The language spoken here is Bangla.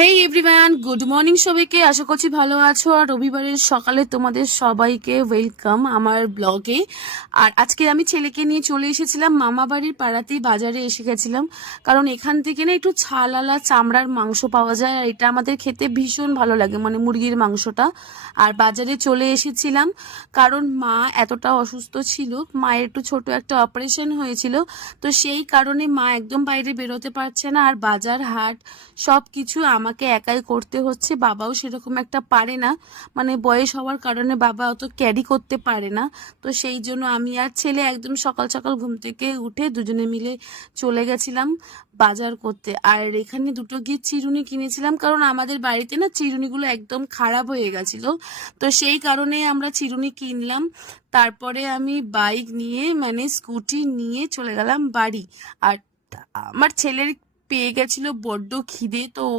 হেই এভরিওয়ান, গুড মর্নিং সবাইকে। আশা করছি ভালো আছো। আর রবিবারের সকালে তোমাদের সবাইকে ওয়েলকাম আমার ব্লগে। আর আজকে আমি ছেলেকে নিয়ে চলে এসেছিলাম মামা বাড়ির পাড়াতেই, বাজারে এসে গেছিলাম। কারণ এখান থেকে না একটু ছালালা চামড়ার মাংস পাওয়া যায়, আর এটা আমাদের খেতে ভীষণ ভালো লাগে, মানে মুরগির মাংসটা। আর বাজারে চলে এসেছিলাম কারণ মা এতটা অসুস্থ ছিল, মায়ের একটু ছোট একটা অপারেশন হয়েছিল। তো সেই কারণে মা একদম বাইরে বেরোতে পারছে না, আর বাজার হাট সব কিছু আমাকে একাই করতে হচ্ছে। বাবাও সেরকম একটা পারে না, মানে বয়স হওয়ার কারণে বাবা অত ক্যারি করতে পারে না। তো সেই জন্য আমি আর ছেলে একদম সকাল সকাল ঘুম থেকে উঠে দুজনে মিলে চলে গেছিলাম বাজার করতে। আর এখানে দুটো গিয়ে চিরুনি কিনেছিলাম, কারণ আমাদের বাড়িতে না চিরুনিগুলো একদম খারাপ হয়ে গেছিল। তো সেই কারণে আমরা চিরুনি কিনলাম। তারপরে আমি বাইক নিয়ে, মানে স্কুটি নিয়ে চলে গেলাম বাড়ি। আর আমার ছেলের পেয়ে গেছিল বড্ড খিদে, তো ও